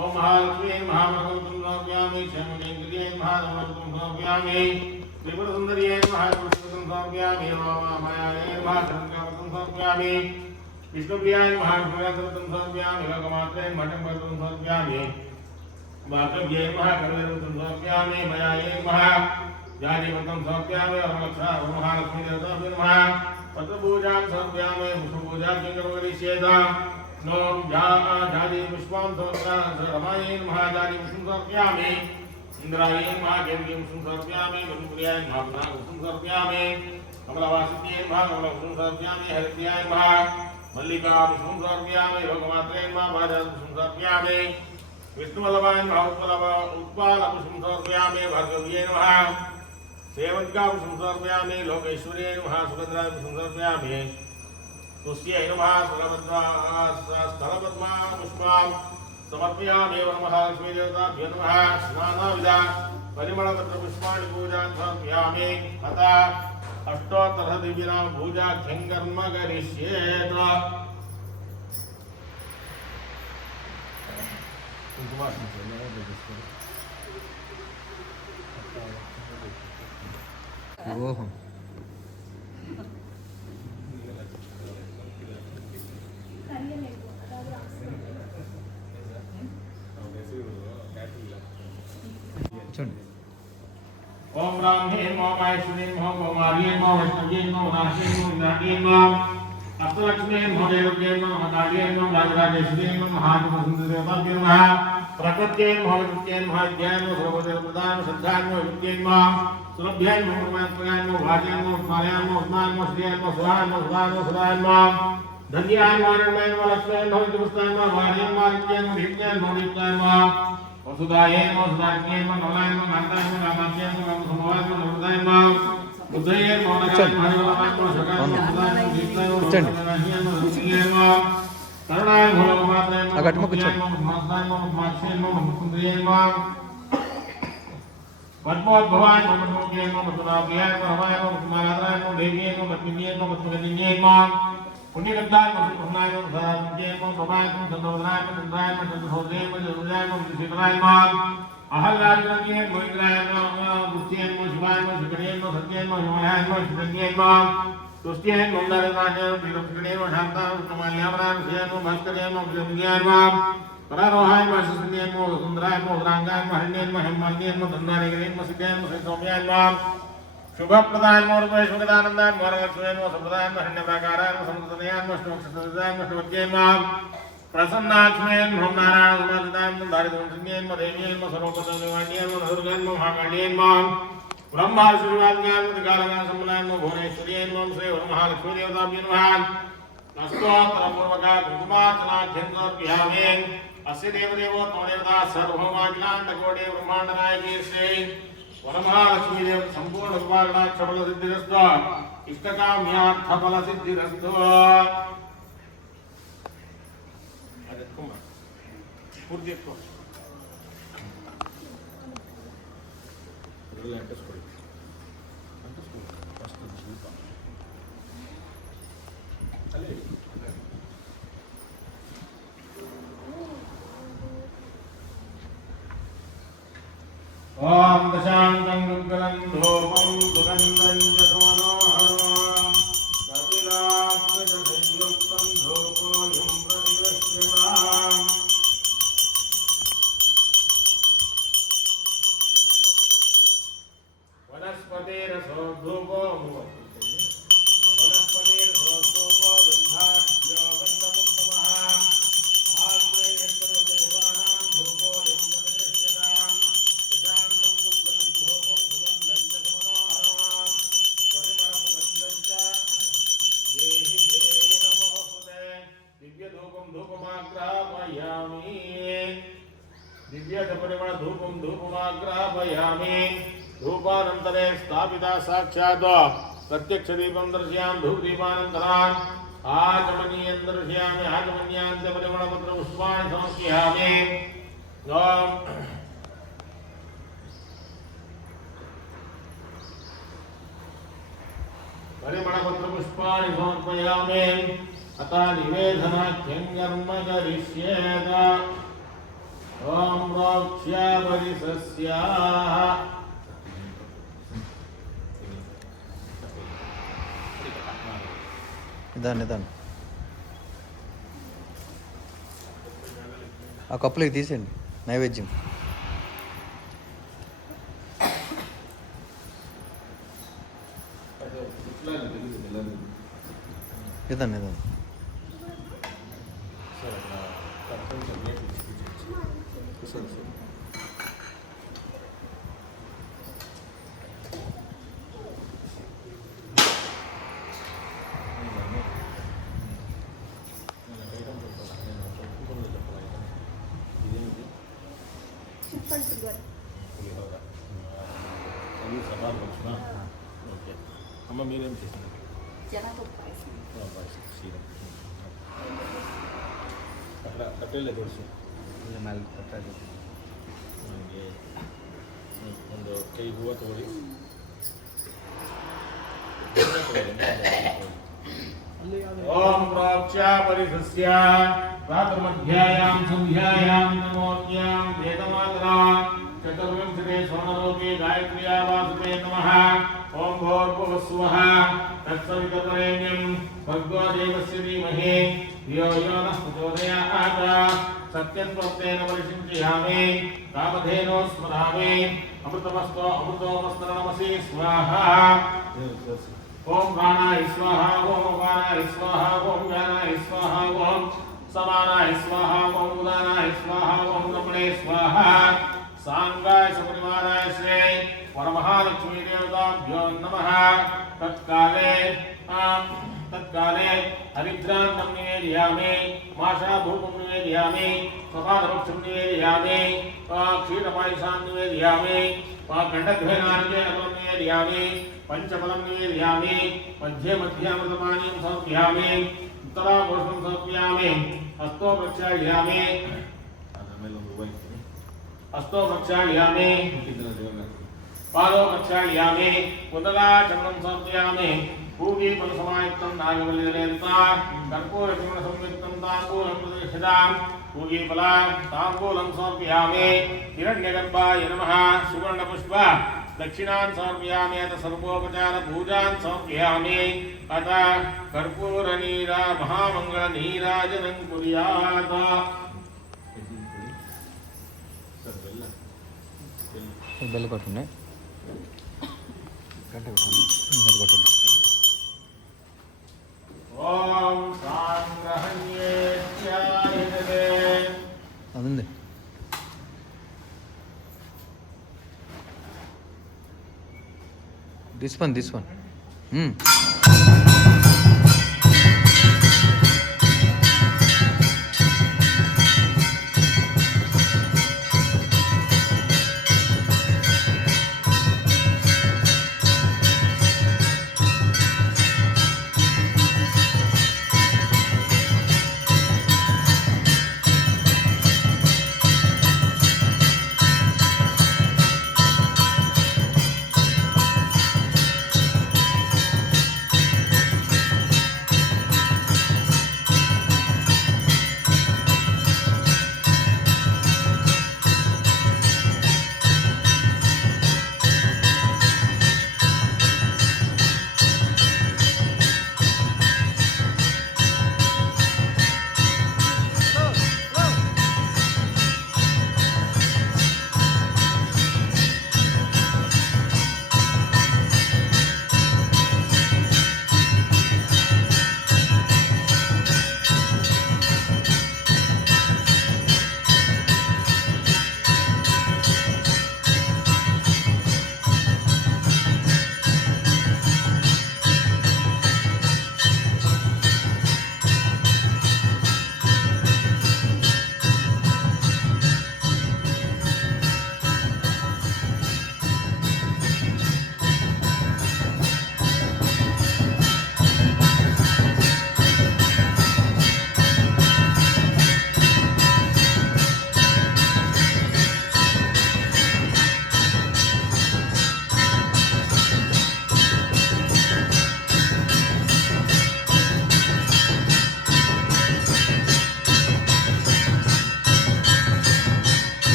ओं महालक्ष्मी नमः भगवतं समर्पयामि क्षमकेन्द्रिये नमः नमोऽस्तुं समर्पयामि त्रिपुरसुन्दर्ये नमः पुष्पं समर्पयामि मायाये नमः शङ्करवतं समर्पयामि विष्णुप्रियाय नमः विष्णुवतं समर्पयामि लोकमात्रे मठं वतं समर्पयामि वाकव्ये नमः कर्मवतं समर्पयामि मयाये नमः जाजीवतं समर्पयामि महालक्ष्मी देवताभ्यो नमः पत्रपूजां समर्पयामि पुष्पपूजां करिष्येत नों जाजी पुष्पां समर्पयामि रमाये नमः जाजी पुष्पं समर्पयामि इंद्राये नमः केन्द्रीयं पुष्पं समर्पयामि मधुप्रियाय नमः पुष्पं समर्पयामि कमलवासिन्ये नमः कमलपुष्पं समर्पयामि हरिप्रियाय नमः मल्लिका पुष्पं समर्पयामि लोकमात्रे नमः पारिजातं पुष्पं समर्पयामि विष्णुवल्लभाय नमः उत्पलपुष्पं समर्पयामि भार्गव्ये नमः सेवन्तिका पुष्पं समर्पयामि लोकेश्वर्ये नमः सुगन्धाय पुष्पं समर्पयामि तुष्ट्ये नमः स्थलपद्मा पुष्पां समर्पयामि वरमहालक्ष्मीदेवताभ्यो नमः स्नानाविध परिमलपत्रपुष्पाणि पूजां समर्पयामि अतः अष्टोत्तरदिव्यनाम पूजाख्यं कर्म करिष्येत ओहो ओम ब्राह्मे नमो वायुश्वरे नमो कुमार्ये नमो वैष्णव्ये नमो नाशे नमो इंद्राण्ये नमो अष्टलक्ष्मी नमो देवज्ञे नमो महाकाल्ये नमो राजराजेश्वरी नमो महादेवसुन्दरदेवताभ्यो नमः प्रकृत्यै नमो विद्युत्यै नमः विद्याय नमो सर्वदेवप्रदाय नमो श्रद्धाय नमो विद्युत्यै नमः सुलभ्याय नमो ब्रह्मात्मकाय नमो भाज्याय नमो उत्माय नमो उत्माय नमो श्रियाय नमो सुधाय नमो सुधाय नमो सुधाय नमो धन्यान् वारणमयन् वा लक्ष्मयन् भवति पुस्तान् वा वार्यन् वा नित्यन् धिज्ञान् भवदित्यान् वा वसुधायन् वा सुधाज्ञान् वा नवलायन् वा कान्तायन् वा कामाख्यान् वा कामसमवायन् वा नवदायन् वा बुद्धयन् वा नगायन् वा हरिवलायन् वा शकान् वा सुधायन् वा दीप्तायन् वा नवदायन् वा सुधायन् वा करुणायन् वा भोलमात्रयन् वा मुख्यान् वा मुख्मास्तायन् वा मुख्माक्षयन् वा मुख्सुन्दर्यन् वा पद्मोद्भवान् वा पद्मोज्ञान् वा पद्मनाभ्यान् वा हवायन् वा मुख्माराधरायन् वा देव्यन् वा पद्मिन्यन् वा पद्मगतिन्यन् वा पुण्यकर्ताय वा सुप्रभनाय वा सदानन्द्याय वा प्रभाय वा चन्द्रवदनाय वा चन्द्राय वा चन्द्रसौर्याय वा चन्द्रजाय वा चन्द्रशेखराय वा अहल्लादिनन्द्याय वा इन्द्राय वा गुस्त्याय वा शिवाय वा शिखरेय वा सत्याय वा हिमालयाय वा शिखन्याय वा तुष्ट्याय वा मंदारनाय वा वीरभद्रनाय वा शान्ताय वा कमाल्याय वा भास्कराय वा विजयाय वा परारोहाय वा सुन्दराय वा सुन्दराय वा उदरांगाय वा हरिण्याय वा हेमान्याय वा धन्नारिगणाय वा सिद्धाय वा सौम्याय वा शुभप्रदाय वा रूपेशुगदानन्दाय वा वरलक्ष्मीय वा संप्रदाय वा हरिण्यप्राकाराय वा समुद्रतनयाय वा अष्टवक्षसुदाय वा अष्टवज्ञाय वा प्रसन्नाक्ष्मीय वा नारायण समादिताय वा दारिद्र्यसंज्ञाय वा देव्याय वा सर्वपदनिवाण्याय वा दुर्गाय वा महाकाल्याय वा ब्रह्मार्षिवाज्ञाय वा दिगालगाय सम्मलाय वा भुवनेश्वर्याय वा श्री वरमहालक्ष्मी देवताभ्यो नमः अस्तोत्रपूर्वका कुसुमार्चनाख्यन्तोऽप्यामे अस्य देवदेवो तमदेवता सर्वभौमाखिलाण्डकोटि ब्रह्माण्डनायकी श्री वरमहालक्ष्मी देव संपूर्ण उपागणाक्षफल सिद्धिरस्तु इष्टकाम्यार्थफल सिद्धिरस्तु ओम दशांतं गुग्गलं धूपं सुगन्धं च सुमनोहरं कपिलाग्रजसंयुक्तं धूपोऽयं प्रतिगृह्यताम् वनस्पतिरसो धूपो वनस्पतिरसो धूपो गन्धाढ्यो गन्धमुत्तमः आग्नेयस्वदेवानां धूपोऽयं प्रतिगृह्यताम् दिव्यपरिमळ धूपं धूपमाग्रापयामि धूपानन्तरे स्थापिता साक्षात् प्रत्यक्षदीपं दर्शयामि धूपदीपानन्तरान् आचमनीयं दर्शयामि आचमन्यान्ते परिमळपत्रपुष्पाणि समर्पयामि परिमळपत्रपुष्पाणि समर्पयामि अतः निवेदनाख्यं कर्म करिष्येत ओम रोक्ष्यापरिसस्याः నిదాన్ ఆ కప్పులకి తీసేయండి నైవేద్యం నిదాన్ అమ్మ మీరేం చేసింది అక్కడ ಕಟ್ಟೆಲ್ಲ ತೋರಿಸಿ ನನಗೆ ಒಂದು ಕೈ ಹೂವು ತಗೊಳ್ಳಿ ಓಂ ಪ್ರೋಕ್ಷಾಪರಿಸಸ್ಯ ಪ್ರಾತರ್ಮಧ್ಯಾಯಾಂ ಸಂಧ್ಯಾಯಾಂ ನಮೋನ್ಯಾಂ ವೇದಮಾತರಾ चतुर्विंशते स्वर्णलोके गायत्र्या वासुते नमः ओम भूर्भुवस्सुवः तत्सवितुर्वरेण्यं भर्गो देवस्य धीमहि धियो यो नः प्रचोदयात् सत्यत्वत्तेन परिषिञ्चयामि कामधेनो स्मरामि अमृतमस्तो अमृतोमस्तरणमसि स्वाहा ओम प्राणाय स्वाहा ओम अपानाय स्वाहा ओम ज्ञानाय स्वाहा ओम समानाय स्वाहा ओम उदानाय स्वाहा ओम रमणे स्वाहा सांगाय सपरिवाराय श्री परमहालक्ष्मी देवताभ्यो नमः तत्काले हरिद्रान्तं निवेदयामि माशाभूपं निवेदयामि स्वपादपक्षं निवेदयामि क्षीरपायसां निवेदयामि खण्डघ्रेनार्घ्यं निवेदयामि पंचफलं निवेदयामि मध्ये मध्ये अमृतपानीं समर्पयामि उत्तराभूषणं समर्पयामि हस्तो प्रक्षालयामि हस्तो प्रक्षालयामि पादौ प्रक्षालयामि कुन्दलाचरणं समर्पयामि पूगी फलसमायुक्तं नागवल्लिदलेन्ता कर्पूरचूर्णसंयुक्तं ताम्बूलं प्रतिष्ठितां पूगीफला ताम्बूलं समर्पयामि हिरण्यगर्भाय नमः सुवर्णपुष्प दक्षिणान् समर्पयामि अथ सर्वोपचारपूजान् समर्पयामि अथ कर्पूरनीरा महामङ्गलनीराजनं कुर्यात् బెల్ల కొట్టుండే గంట కొట్టండి ఓం సాంగ్రహణ్యేత్యాయతే అదుంది దిస్ వన్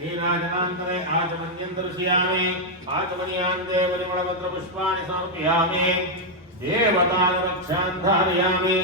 नीराजनान्तरे आचमन्यं दर्शयामि आचमनीयान्ते परिमलपत्रपुष्पाणि समर्पयामि देवतानुरक्षां धारयामि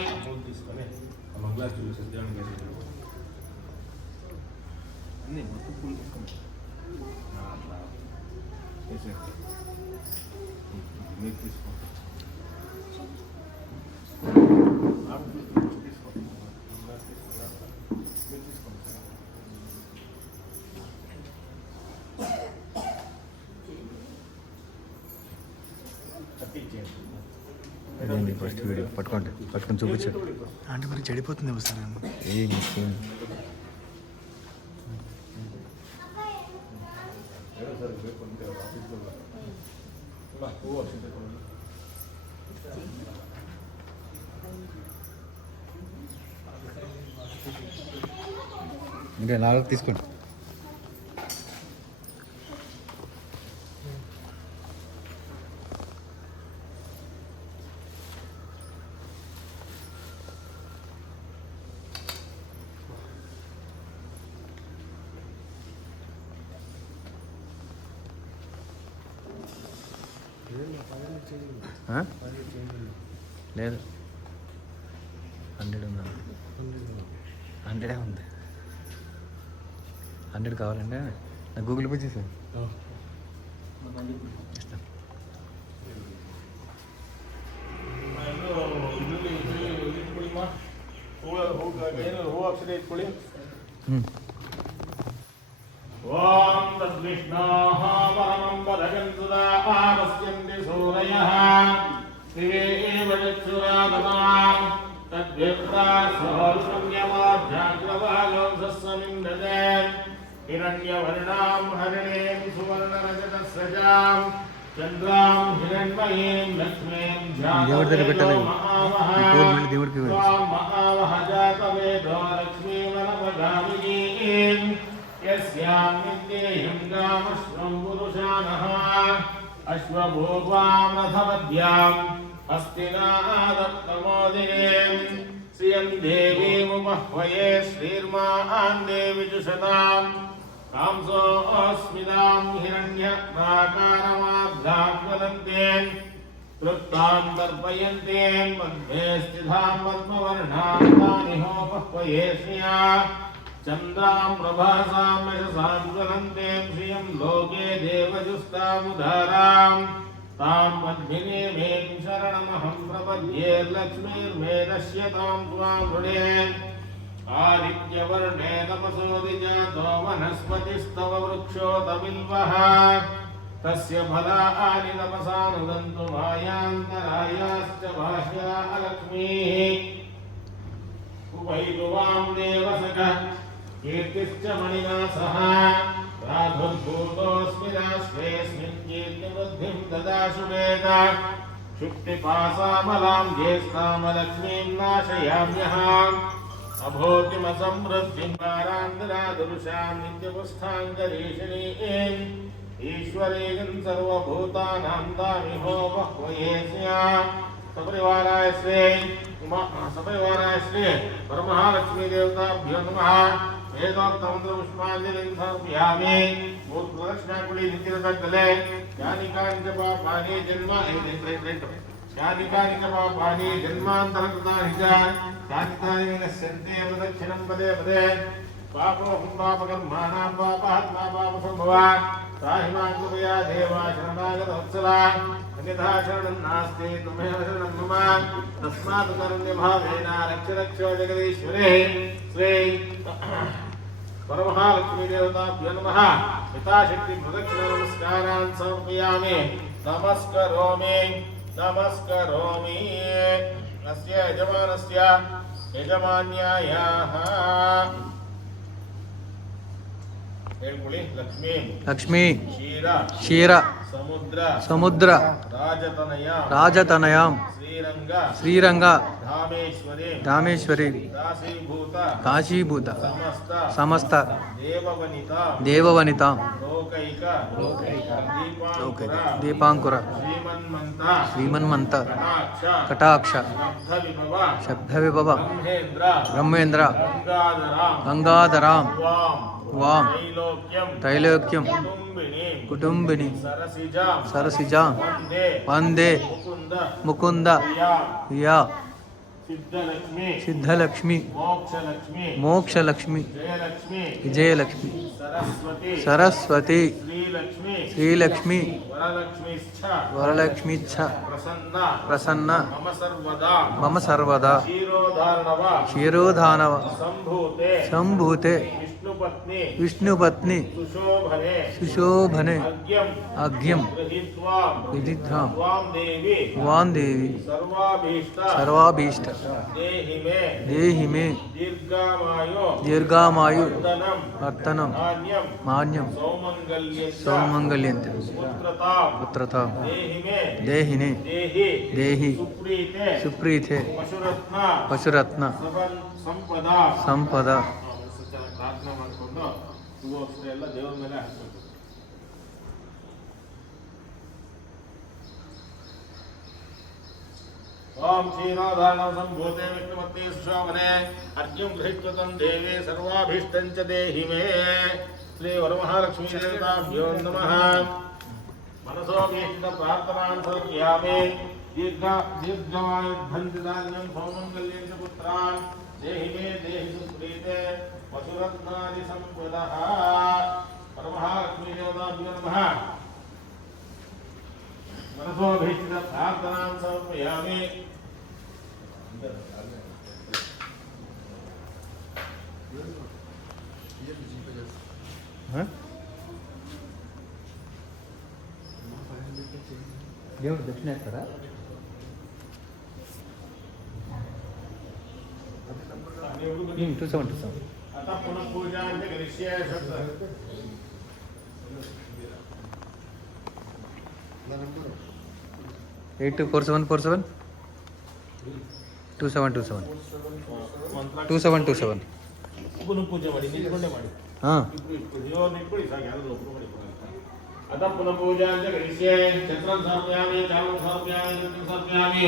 ఇదేంటి ఫస్ట్ వీడియో పట్టుకొని చూపించాడు అంటే మరి చెడిపోతుంది సార్ ఏం ఇంకా నాలుగు తీసుకోండి. లేదు 100 ఉందా 100 ఉంది 100 కావాలంటే నాకు గూగుల్ పే చేసాను ఇస్తాను ఓం తద్విష్ణోః పరమం పదకం సుదా ఆపశ్యంతి సూరయః దివేవ చక్షురాదమాం తద్విప్రాసోల్పుణ్యమాధ్యాగ్రవాలోంసస్సమిందతే హిరణ్యవర్ణాం హరిణీం సువర్ణరజతస్రజాం చంద్రాం హిరణ్మయీం లక్ష్మీం దేవుడి దగ్గర పెట్టాలి ఈ పూలు మళ్ళీ దేవుడికి మహావహజాతవేదో లక్ష్మీవనపగామినీం యస్యాం నిత్యేయం గామశ్వం పురుషానః అశ్వభూర్వాం రథవద్యాం హస్తినాదప్తమోదినీం శ్రియం దేవీముపహ్వయే శ్రీర్మాన్ దేవిజుషతాం కాంసోऽస్మిదాం హిరణ్యప్రాకారమాద్ధాం జ్వలంతేం తృప్తాం తర్పయంతేం పద్మే స్థితాం పద్మవర్ణాం తానిహోపహ్వయే శ్రియా చంద్రాం ప్రభాసాం యశసాం జ్వలంతేం శ్రియం లోకే దేవజుస్తాముదారాం తాం పద్మినీమేం శరణమహం ప్రపద్యే లక్ష్మీర్మే నశ్యతాం త్వాం వృణే ఆదిత్యవర్ణే తపసోదిజాతో వనస్పతిస్తవ వృక్షోతమిల్వః తస్య ఫలాని తపసానుదంతు మాయాంతరాయాశ్చ బాహ్యా లక్ష్మీః ఉపైతువాం దేవసక కీర్తిశ్చ మణినా సహ రాధుర్భూతోऽస్మి రాష్ట్రేऽస్మిన్ కీర్తిబుద్ధిం దదాశు వేద శుక్తిపాసామలాం జ్యేష్ఠామలక్ష్మీం నాశయామ్యహం అభోతిమసమృద్ధిం వారాంతరాదురుషాం నిత్యపుష్టాంగరీషిణీం ఈశ్వరీం సర్వభూతానాం తామిహోపహ్వయే స్యా సపరివారాయ శ్రీ వరమహాలక్ష్మీ దేవతాభ్యో నమః వేదోక్తమంత్రపుష్పాంజలిం సమర్పయామి మూర్తిప్రదక్షిణాకుళీ నిత్యరతగ్గలే యానికాని చ పాపాని జన్మాంతరకృతాని చ శాంతాని వినశ్యంతే ప్రదక్షిణం పదే పదే పాపోహం పాపకర్మాణాం పాపాత్మా పాపసంభవా సాహిమాన్ కృపయా దేవా శరణాగతవత్సలా అన్యథా శరణం నాస్తి త్వమేవ శరణం మమ తస్మాత్ కరుణ్యభావేన రక్ష రక్షో జగదీశ్వరే శ్రీ వరమహాలక్ష్మీ దేవతాభ్యో నమః యథాశక్తి ప్రదక్షిణ నమస్కారాన్ సమర్పయామి నమస్కరోమి అస్య యజమానస్య యజమాన్యాయాః లక్ష్మీ క్షీర సముద్ర రాజతనయాం శ్రీరంగ రామేశ్వరి కాశీభూత సమస్త దేవవనిత దీపాంకుర శ్రీమన్మంత కటాక్ష శబ్దవిభవ బ్రహ్మేంద్ర గంగాధరాం వాం త్రైలోక్యం కుటుంబిని సరసిజా వందే ముకుంద యా సిద్ధలక్ష్మి మోక్షలక్ష్మి విజయలక్ష్మి సరస్వతి శ్రీలక్ష్మి వరలక్ష్మిచ్చ ప్రసన్న మమ సర్వదా క్షీరోధానవ సంభూతే విష్ణుపత్ని సుశోభనే అగ్యం విదిధ్వాం వాం దేవి సర్వాభీష్ట దేహి మే దీర్ఘామాయు వర్తనం మాన్యం సౌమంగళ్యంతి పుత్రతాం దేహినే దేహి సుప్రీతే పశురత్న ಸಂಪದ ಪ್ರಾರ್ಥನೆ ಮಾಡಿಕೊಂಡು ಹೂವು ಅಕ್ಷರ ಎಲ್ಲ ದೇವರ ಮೇಲೆ ಹಾಕಬೇಕು. ಓಂ ಕ್ಷೀರೋಧಾರಣ ಸಂಭೂತೆ ವಿಷ್ಣುಮತ್ತೆ ಶೋಭನೆ ಅರ್ಘ್ಯಂ ಗೃಹೀತ್ವತಂ ದೇವಿ ಸರ್ವಾಭೀಷ್ಟಂ ಚ ದೇಹಿ ಮೇ ಶ್ರೀ ವರಮಹಾಲಕ್ಷ್ಮೀ ದೇವತಾಭ್ಯೋ ನಮಃ. మనసోభీష్ట ప్రార్థనాన్ సమర్పయామి दीर्घमायुर्धन्यधान्यं सौमङ्गल्यं च पुत्रान् देहि मे देहि सुप्रीते वसुरत्नादिसम्पदः परमहालक्ष्मीदेवताभ्यो नमः मनसोभीष्टितप्रार्थनां समर्पयामि ದೇವ್ರ ದಕ್ಷಿಣ ಹಾಕ್ತಾರ 2727 अतः पुनः पूजां च करिष्ये 824747 2727 2727 ಪುನಃ ಪೂಜೆ ಮಾಡಿ ನಿಂತ್ಕೊಂಡೇ ಮಾಡಿ ಹಾಂ ಇವರು ನಿಂತ್ಕೊಳ್ಳಿ ಸಾಕು ಯಾರಾದ್ರೂ ಒಬ್ಬರು ಮಾಡಿ अतः पुनः पूजां च करिष्ये छत्रं समर्पयामि चामं समर्पयामि नृत्यं समर्पयामि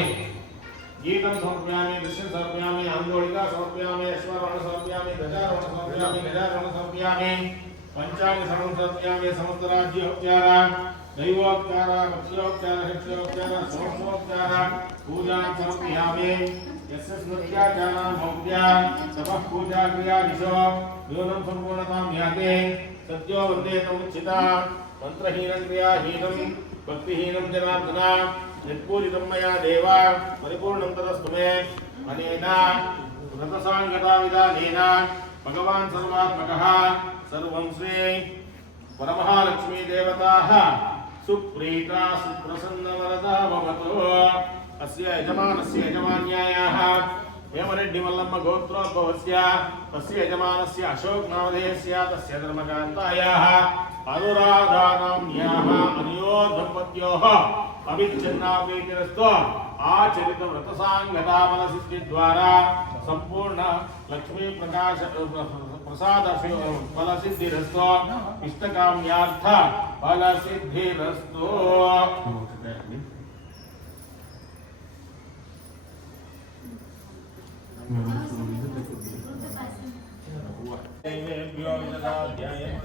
गीतं समर्पयामि दृश्यं समर्पयामि आन्दोलिका समर्पयामि अश्वारोहणं समर्पयामि ध्वजारोहणं समर्पयामि गजारोहणं समर्पयामि पंचांग शरणं समर्पयामि समस्तराज्योपचार दैवोपचार भक्त्योपचार शिक्षोपचार सोमोपचार पूजां समर्पयामि यस्य स्मृत्याचारां भोक्त्या तपः पूजा क्रिया दिशो न्यूनं सम्पूर्णतां याते सत्यो वन्दे तमुच्चिता मंत्रहीनं क्रियाहीनं भक्तिहीनं जनार्दन यत्पूजितं मया देव परिपूर्णं तदस्तु मे अनेन व्रतसाङ्गताविधानेन भगवान् सर्वात्मकः सर्वं श्री परमहालक्ष्मी देवताः सुप्रीता सुप्रसन्नवरदा भवतु अस्य यजमानस्य यजमान्यायाः हेमरेड्डी मल्लम्म गोत्रोद्भवस्य तस्य यजमानस्य अशोक नामधेयस्य तस्य धर्मकान्तायाः अनुराधानाम्याः अनयोर्दम्पत्योः अभिच्छिन्नाप्रीतिरस्तु आचरित व्रतसाङ्गताफलसिद्धिद्वारा सम्पूर्ण लक्ष्मी प्रकाश प्रसाद फलसिद्धिरस्तु इष्टकाम्यार्थ फलसिद्धिरस्तु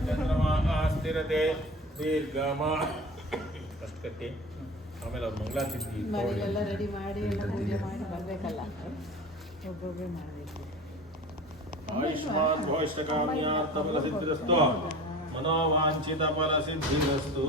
चंद्रमा स्थिरते दीर्घमा ಅಷ್ಟಕ್ಕೆ ಆಮೇಲೆ ಅವ್ರು ಮಂಗಳಾರತಿ ಮನೆಯೆಲ್ಲ ರೆಡಿ ಮಾಡಿ ಎಲ್ಲ ಪೂಜೆ ಮಾಡಿ ಬರಬೇಕಲ್ಲ ಒಬ್ಬೊಬ್ಬರೇ ಮಾಡಬೇಕು ಆಯುಷ್ಮಾನ್ ಭೋಷ್ಟಕಾಮ್ಯಾರ್ಥ ಫಲ ಸಿದ್ಧಿರಸ್ತು ಮನೋವಾಂಛಿತ ಫಲ ಸಿದ್ಧಿರಸ್ತು